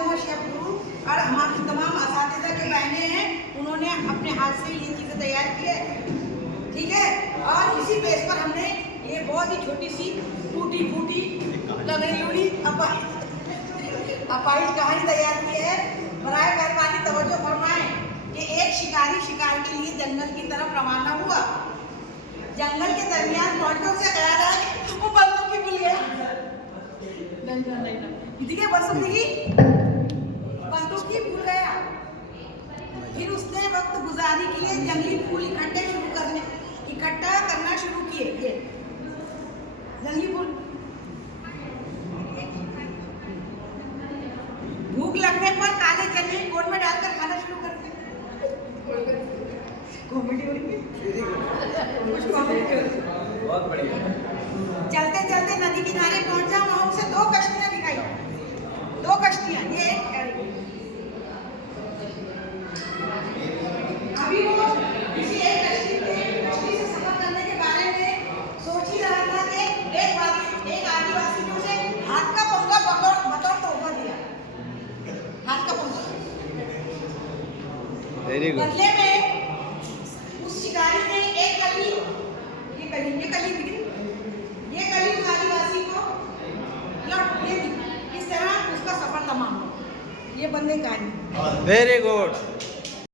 फातिमा शेख गुरु और हमारी तमाम असातिज़ा की बहनें हैं, उन्होंने अपने हाथ से ये चीज़ें तैयार की है, ठीक है। और इसी बेस पर हमने ये बहुत ही छोटी सी टूटी फूटी लगड़ी उड़ी अपाइज कहानी तैयार की है। बराए मेहरबानी तवज्जो फरमाएं कि एक शिकारी शिकार के लिए जंगल की तरफ रवाना हुआ। जंगल के दरमियान पहुंचने से ख्याल आया कि वो बंदूक ही भूल गया। नहीं दिखे बंदूक दिखी, बंदूक ही भूल गया। फिर उसने वक्त गुजारी के लिए जंगली फूल इकट्ठा करना शुरू किए। ये जंगली फूल भूख लगने पर काले चने कोट में डालकर खाना शुरू करते हैं। कॉमेडी हो रही है, बहुत बढ़िया। चलते चलते नदी किनारे पहुंचा, वहां उसे 2 कश्तियां दिखाई। 2 कश्तियां, ये एक अभी वो किसी एक कश्ती से सफर करने के बारे में सोच ही रहा था कि एक आदिवासी ने उसे हाथ का पंखा बतौर तोहफा दिया। हाथ का पंखा बदले में उस शिकारी ने एक कली उस आदिवासी को लौट दे दी। इस तरह उसका सफर तमाम हुआ। ये बंदे कहानी। Very good.